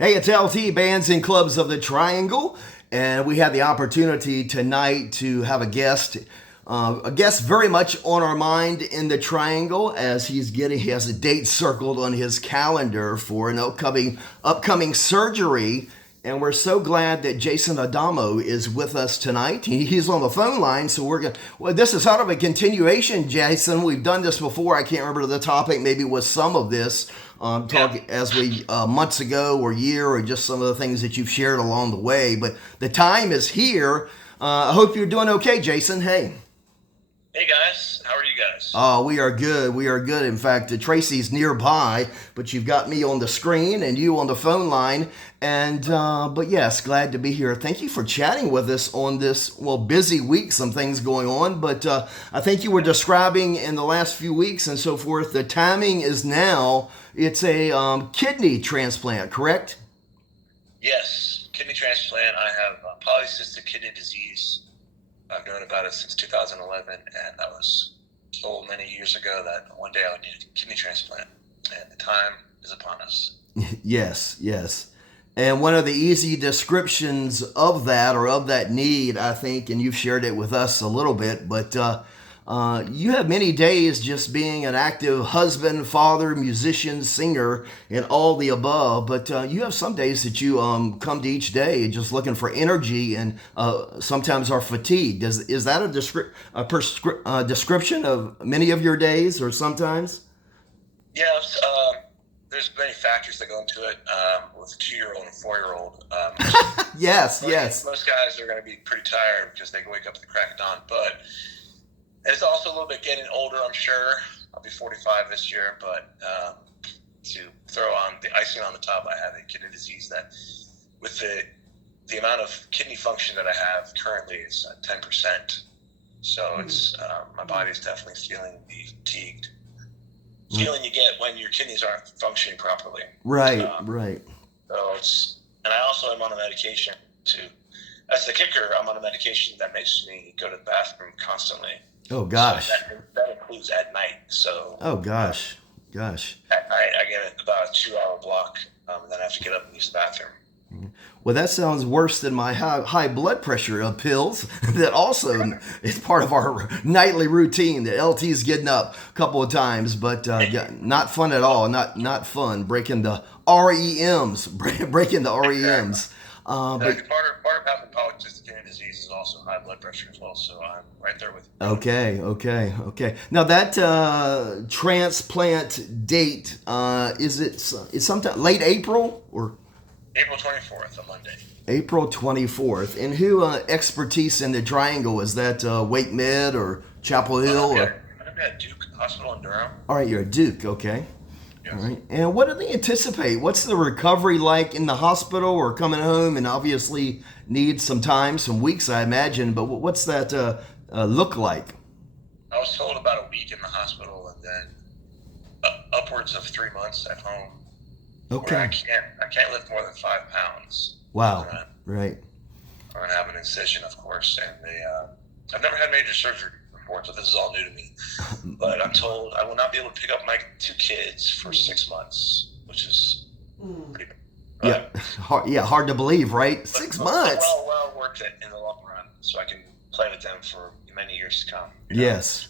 Hey, it's LT Bands and Clubs of the Triangle, and we had the opportunity tonight to have a guest very much on our mind in the Triangle as he has a date circled on his calendar for an upcoming surgery. And we're so glad that Jason Adamo is with us tonight. He's on the phone line, so this is sort of a continuation, Jason. We've done this before. I can't remember the topic. Maybe it was some of this talk as we months ago or year or just some of the things that you've shared along the way. But the time is here. I hope you're doing okay, Jason. Hey. Hey guys, how are you guys? Oh, we are good. We are good. In fact, Tracy's nearby, but you've got me on the screen and you on the phone line. But yes, glad to be here. Thank you for chatting with us on this, busy week, some things going on. But I think you were describing in the last few weeks and so forth, the timing is now, it's a kidney transplant, correct? Yes, kidney transplant. I have polycystic kidney disease. I've known about it since 2011, and I was told many years ago that one day I would need a kidney transplant, and the time is upon us. Yes, yes. And one of the easy descriptions of that or of that need, I think, and you've shared it with us a little bit, but you have many days just being an active husband, father, musician, singer, and all the above. But you have some days that you come to each day just looking for energy and sometimes are fatigued. Is that a description of many of your days or sometimes? Yeah, there's many factors that go into it. With a 2-year-old and a 4-year-old, Yes, most, yes. most guys are going to be pretty tired because they wake up at the crack of dawn. But it's also a little bit getting older, I'm sure. I'll be 45 this year, but to throw on the icing on the top, I have a kidney disease that, with the amount of kidney function that I have currently, is 10%. So it's my body's definitely feeling the fatigued feeling you get when your kidneys aren't functioning properly. Right, right. And I also am on a medication too. That's the kicker. I'm on a medication that makes me go to the bathroom constantly. Oh So gosh. that includes at night. So Oh gosh. Gosh. at night I get about a 2-hour block, and then I have to get up and use the bathroom. Well, that sounds worse than my high blood pressure pills that also is part of our nightly routine. The LT's getting up a couple of times, but not fun at all. Not fun. Breaking the REMs. Breaking the REMs. But Part of having polycystic kidney disease is also high blood pressure as well. So I'm right there with you. okay. Now that transplant date is sometime late April or April 24th, a Monday. April 24th. And who expertise in the Triangle? Is that Wake Med or Chapel Hill? I'm at Duke Hospital in Durham. All right, you're at Duke, okay. Yes. All right. And what do they anticipate? What's the recovery like in the hospital or coming home and obviously need some time, some weeks, I imagine. But what's that look like? I was told about a week in the hospital and then upwards of 3 months at home. Where Okay. I can't lift more than 5 pounds. Wow. I'm Right. gonna have an incision, of course, and I've never had major surgery before, so this is all new to me. But I'm told I will not be able to pick up my 2 kids for 6 months, which is pretty. Yeah. Hard to believe, right? 6 months. Well worth it in the long run, so I can play with them for many years to come. Yes.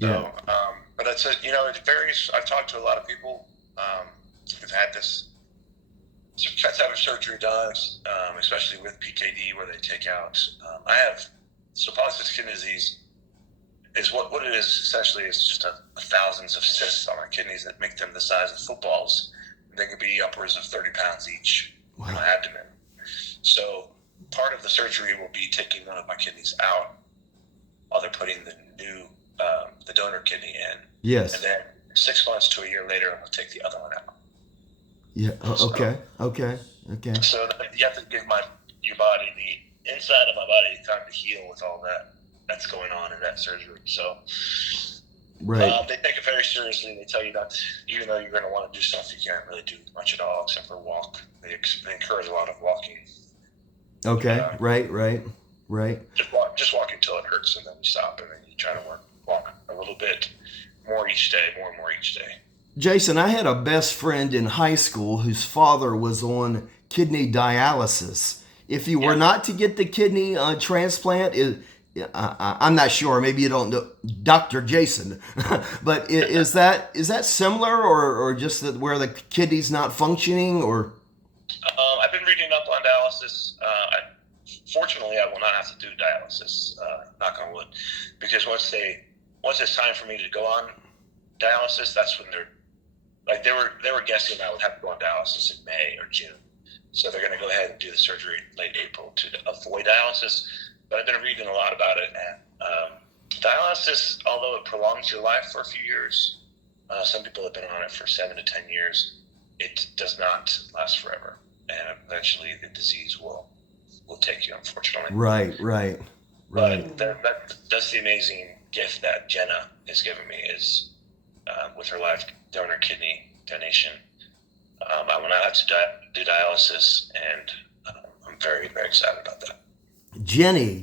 So, Yeah. but that's it. It varies. I've talked to a lot of people who've had this type of surgery done, especially with PKD, where they take out. Polycystic kidney disease is what it is essentially is just thousands of cysts on my kidneys that make them the size of footballs. They could be upwards of 30 pounds each on my abdomen. So part of the surgery will be taking one of my kidneys out while they're putting the donor kidney in. Yes. And then 6 months to a year later, I'm going to take the other one out. Yeah. Okay. So you have to give your body, the inside of my body, time to heal with all that's going on in that surgery. So Right. they take it very seriously. They tell you not to, even though you're going to want to do stuff, you can't really do much at all except for walk. They encourage a lot of walking. Okay. Right. Just walk until it hurts, and then you stop, and then you try to walk a little bit more each day, more and more each day. Jason, I had a best friend in high school whose father was on kidney dialysis. If you were Yeah. not to get the kidney transplant, I'm not sure. Maybe you don't know Dr. Jason, but is that similar, or just that where the kidney's not functioning, or I've been reading up on dialysis. Fortunately, I will not have to do dialysis. Knock on wood, because once it's time for me to go on dialysis, that's when they were guessing I would have to go on dialysis in May or June. So they're going to go ahead and do the surgery late April to avoid dialysis. But I've been reading a lot about it, and dialysis, although it prolongs your life for a few years, some people have been on it for 7 to 10 years. It does not last forever, and eventually the disease will take you, unfortunately. right. But that's the amazing gift that Jenna has given me is with her live donor kidney donation. I will not have to do dialysis, and I'm very, very excited about that. Jenny.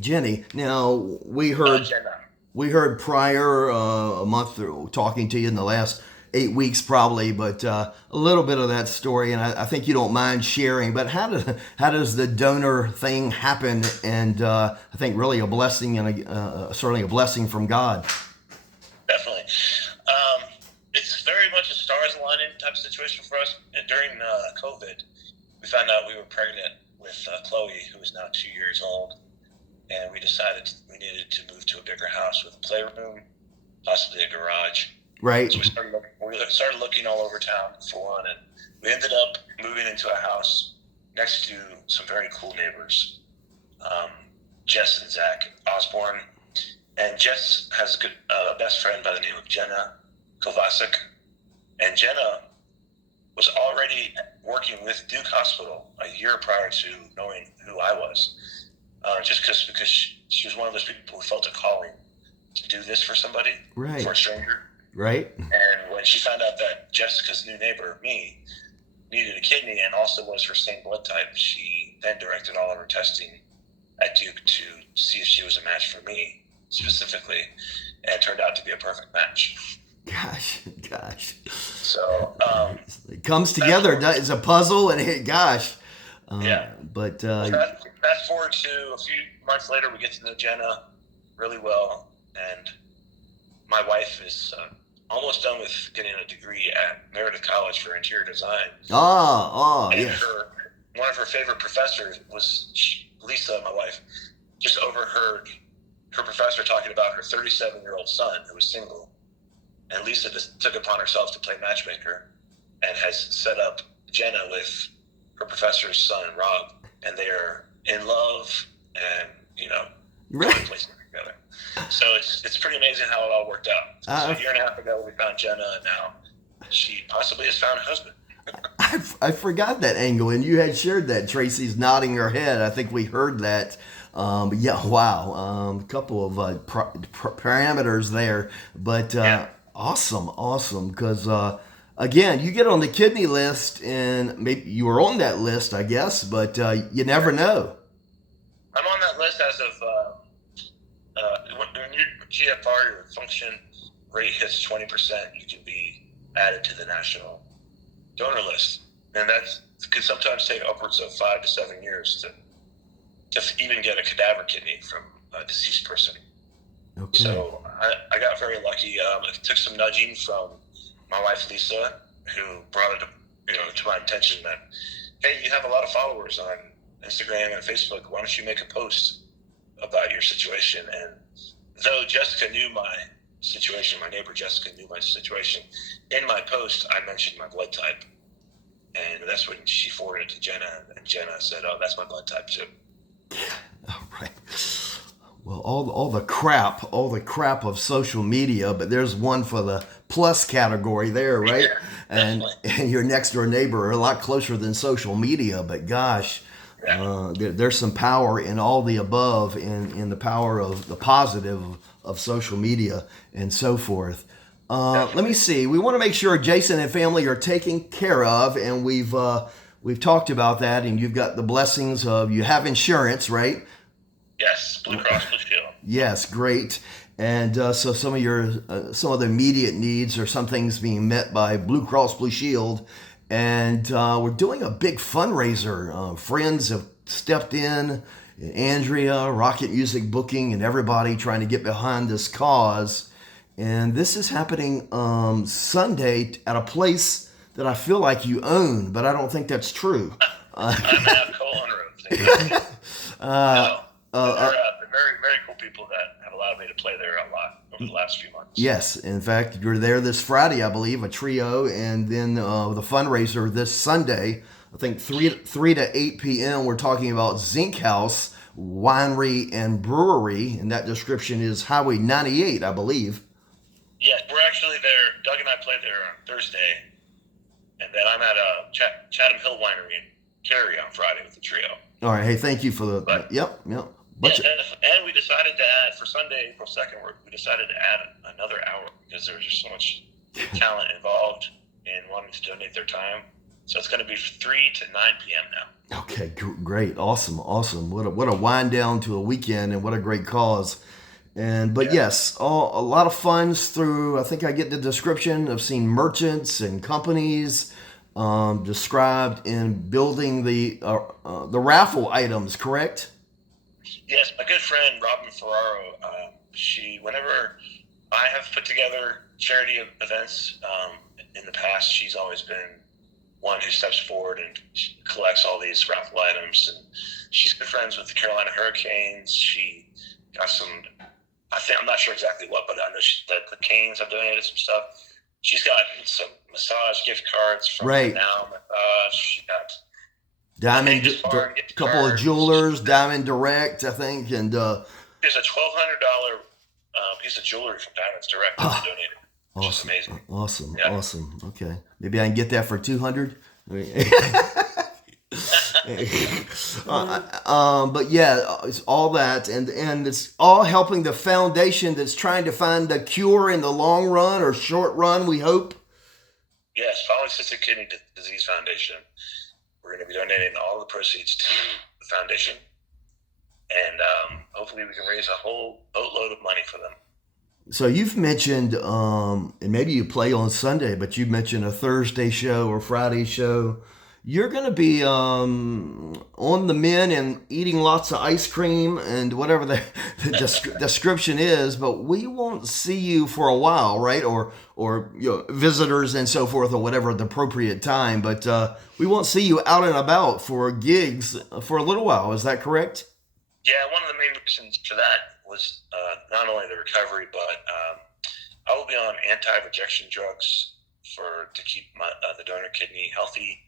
Now Jenna. we heard prior a month or talking to you in the last 8 weeks probably, but a little bit of that story, and I think you don't mind sharing. But how does the donor thing happen? And I think really a blessing, and certainly a blessing from God. Definitely. It's very much a stars aligning type of situation for us. And during COVID, we found out we were pregnant with Chloe, who is now 2 years old. And we decided we needed to move to a bigger house with a playroom, possibly a garage. Right. So we started looking all over town for one, and we ended up moving into a house next to some very cool neighbors, Jess and Zach Osborne. And Jess has a best friend by the name of Jenna Kovacic. And Jenna was already working with Duke Hospital a year prior to knowing who I was. Just because she was one of those people who felt a calling to do this for somebody, Right. for a stranger. Right. And when she found out that Jessica's new neighbor, me, needed a kidney and also was her same blood type, she then directed all of her testing at Duke to see if she was a match for me specifically, and it turned out to be a perfect match. Gosh. So It comes together. It's a puzzle, and gosh. Yeah. But fast forward to a few months later, we get to know Jenna really well, and my wife is almost done with getting a degree at Meredith College for interior design. And yeah. one of her favorite professors was Lisa, my wife, just overheard her professor talking about her 37-year-old son who was single. And Lisa just took upon herself to play matchmaker and has set up Jenna with her professor's son, Rob, and they are in love and, Right. places together. So it's pretty amazing how it all worked out. So a year and a half ago, we found Jenna, and now she possibly has found a husband. I forgot that angle, and you had shared that. Tracy's nodding her head. I think we heard that. Yeah, wow. A couple of parameters there, but awesome. Because again, you get on the kidney list, and maybe you were on that list, I guess, but you never know. I'm on that list as of when your GFR, your function rate hits 20%, you can be added to the national donor list, and that could sometimes take upwards of 5 to 7 years to even get a cadaver kidney from a deceased person. Okay. So I got very lucky. It took some nudging from my wife Lisa, who brought it to my attention that, hey, you have a lot of followers on Instagram and Facebook. Why don't you make a post about your situation? And though Jessica knew my situation, my neighbor Jessica knew my situation, in my post I mentioned my blood type, and that's when she forwarded it to Jenna, and Jenna said, "Oh, that's my blood type too." All right. Well, all the crap of social media, but there's one for the plus category there, right? Yeah, and your next door neighbor are a lot closer than social media, but gosh, there's some power in all the above, in the power of the positive of social media and so forth. Let me see. We want to make sure Jason and family are taken care of, and we've talked about that, and you've got the blessings of you have insurance, right? Yes, Blue Cross Blue Shield. Yes, great. And so some of the immediate needs are some things being met by Blue Cross Blue Shield, and we're doing a big fundraiser. Friends have stepped in, Andrea, Rocket Music Booking, and everybody trying to get behind this cause. And this is happening Sunday at a place that I feel like you own, but I don't think that's true. I'm at Colon Road. They're very, very cool people that have allowed me to play there a lot over the last few months. Yes, in fact, you're there this Friday, I believe, a trio, and then the fundraiser this Sunday. I think 3 to 8 p.m. We're talking about Zinc House Winery and Brewery, and that description is Highway 98, I believe. Yeah, we're actually there. Doug and I played there on Thursday, and then I'm at Chatham Hill Winery in Cary on Friday with the trio. All right, hey, thank you for the. Yep. And we decided to add for Sunday, April 2nd. We decided to add another hour because there was just so much talent involved in wanting to donate their time. So it's going to be 3 to 9 p.m. now. Okay, great, awesome. What a wind down to a weekend, and what a great cause. Yes, a lot of funds through. I think I get the description. I've seen merchants and companies described in building the raffle items. Correct? Yes, my good friend Robin Ferraro. Whenever I have put together charity events in the past, she's always been one who steps forward and collects all these raffle items. And she's good friends with the Carolina Hurricanes. She got some. I'm not sure exactly what, but I know that the Canes have donated some stuff. She's got some massage gift cards from Now Massage. She got Diamond, a couple of jewelers, Diamond Direct, I think, and there's a $1,200 piece of jewelry from Diamonds Direct that donated. Which is amazing. Awesome. Okay, maybe I can get that for $200. But yeah, it's all that, and it's all helping the foundation that's trying to find a cure in the long run or short run, we hope. Yes, Polycystic Kidney Disease Foundation. We're going to be donating all the proceeds to the foundation, and hopefully we can raise a whole boatload of money for them. So you've mentioned, and maybe you play on Sunday, but you mentioned a Thursday show or Friday show. You're going to be on the men and eating lots of ice cream and whatever the description is, but we won't see you for a while, right? Or visitors and so forth, or whatever the appropriate time. But we won't see you out and about for gigs for a little while. Is that correct? Yeah, one of the main reasons for that was not only the recovery, but I will be on anti-rejection drugs to keep the donor kidney healthy.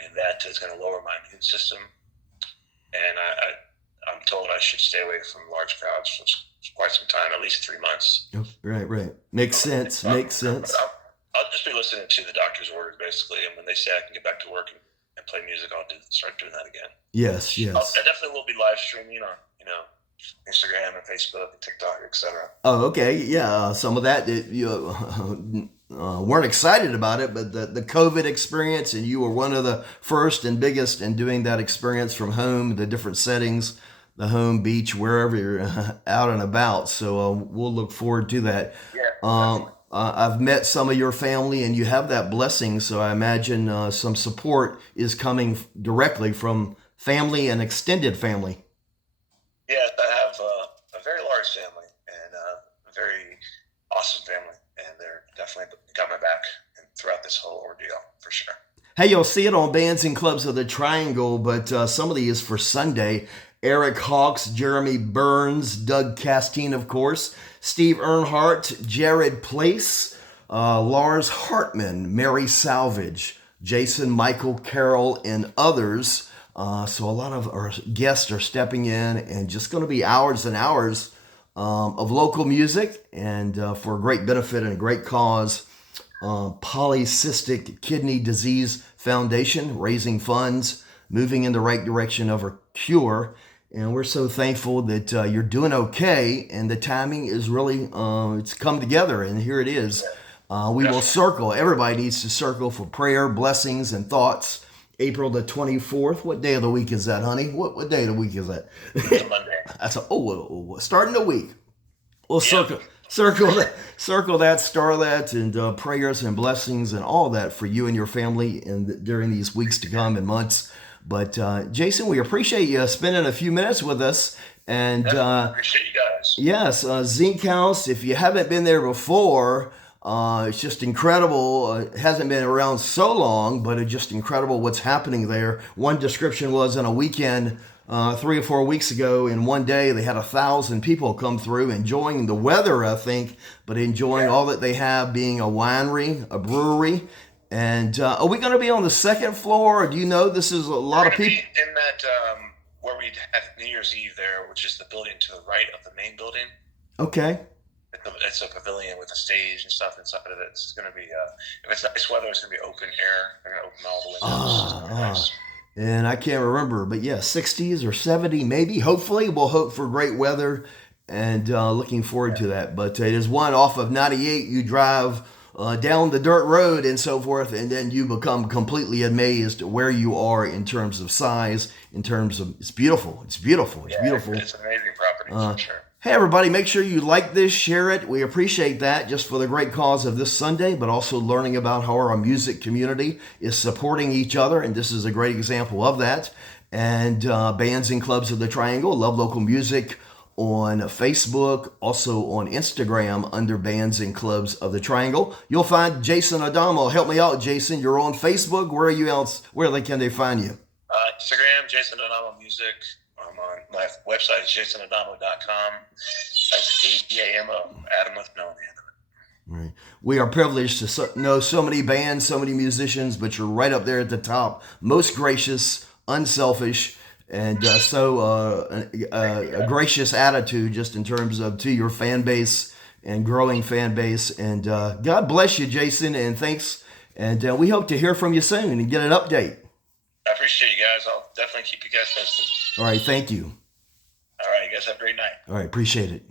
And that is going to lower my immune system. And I'm told I should stay away from large crowds for quite some time, at least 3 months. Oh, right. Makes sense. I'll just be listening to the doctor's orders, basically. And when they say I can get back to work and play music, I'll start doing that again. Yes. I definitely will be live streaming on, Instagram and Facebook and TikTok, etc. Oh, okay. Yeah. Some of that weren't excited about it, but the COVID experience, and you were one of the first and biggest in doing that experience from home, the different settings, the home, beach, wherever you're out and about. So we'll look forward to that. Yeah. I've met some of your family, and you have that blessing. So I imagine some support is coming directly from family and extended family. Yes, I have a very large family and a very awesome family, and they're definitely got my back throughout this whole ordeal, for sure. Hey, you'll see it on Bands and Clubs of the Triangle, but some of these for Sunday. Eric Hawks, Jeremy Burns, Doug Castine, of course, Steve Earnhardt, Jared Place, Lars Hartman, Mary Salvage, Jason Michael Carroll, and others. So a lot of our guests are stepping in, and just going to be hours and hours of local music, and for a great benefit and a great cause. Polycystic Kidney Disease Foundation, raising funds, moving in the right direction of a cure. And we're so thankful that you're doing okay, and the timing is really, it's come together, and here it is. We will circle. Everybody needs to circle for prayer, blessings, and thoughts. April the 24th. What day of the week is that, honey? What day of the week is that? It's a Monday. That's starting the week. Well, Yeah. circle that, Starlet, and prayers and blessings and all that for you and your family and during these weeks to come and months. But Jason, we appreciate you spending a few minutes with us. And Definitely appreciate you guys. yes, Zinc House. If you haven't been there before, it's just incredible. It hasn't been around so long, but it's just incredible what's happening there. One description was in a weekend 3 or 4 weeks ago, in one day, they had 1,000 people come through enjoying the weather, I think, but enjoying all that they have, being a winery, a brewery. And are we going to be on the second floor? Or do you know this is a lot of We're gonna people? be in that where we had New Year's Eve there, which is the building to the right of the main building. Okay. It's a pavilion with a stage and stuff inside of it. It's going to be, if it's nice weather, it's going to be open air. They're going to open all the windows. It's gonna be nice. And I can't remember, but yeah, 60s or 70 maybe. Hopefully, we'll hope for great weather and looking forward to that. But it is one off of 98. You drive down the dirt road and so forth, and then you become completely amazed where you are in terms of size, in terms of it's beautiful. It's beautiful. It's beautiful. It's an amazing property for sure. Hey, everybody, make sure you like this, share it. We appreciate that just for the great cause of this Sunday, but also learning about how our music community is supporting each other. And this is a great example of that. And Bands and Clubs of the Triangle, Love Local Music on Facebook, also on Instagram under Bands and Clubs of the Triangle. You'll find Jason Adamo. Help me out, Jason. You're on Facebook. Where are you else? Can they find you? Instagram, Jason Adamo Music. I'm on my website, is jasonadamo.com. That's ADAMO, Adam with no man. Right. We are privileged to know so many bands, so many musicians, but you're right up there at the top. Most gracious, unselfish, and a gracious attitude just in terms of to your fan base and growing fan base. And God bless you, Jason, and thanks. And we hope to hear from you soon and get an update. I appreciate you guys. I'll definitely keep you guys posted. All right, thank you. All right, you guys have a great night. All right, appreciate it.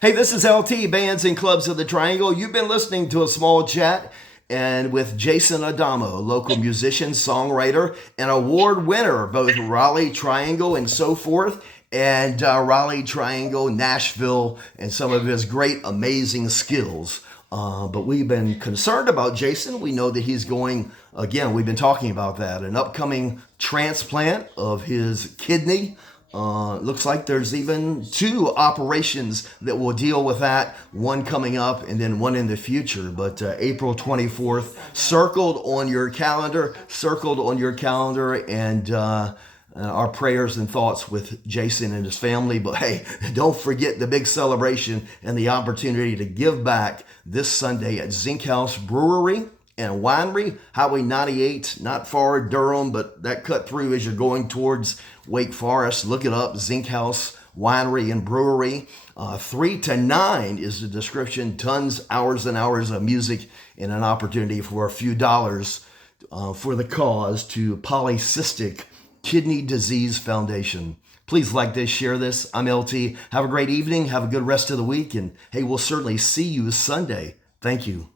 Hey, this is LT, Bands and Clubs of the Triangle. You've been listening to a small chat and with Jason Adamo, local musician, songwriter, and award winner, both Raleigh Triangle and so forth, and Raleigh Triangle, Nashville, and some of his great, amazing skills. But we've been concerned about Jason. We know that he's going, again, we've been talking about that, an upcoming transplant of his kidney. Looks like there's even 2 operations that will deal with that, one coming up and then one in the future. But April 24th, circled on your calendar, and our prayers and thoughts with Jason and his family. But hey, don't forget the big celebration and the opportunity to give back this Sunday at Zinc House Brewery and Winery, Highway 98, not far Durham, but that cut through as you're going towards Wake Forest. Look it up, Zinc House Winery and Brewery. 3 to 9 is the description. Tons, hours and hours of music and an opportunity for a few dollars for the cause to Polycystic Kidney Disease Foundation. Please like this, share this. I'm LT. Have a great evening. Have a good rest of the week. And hey, we'll certainly see you Sunday. Thank you.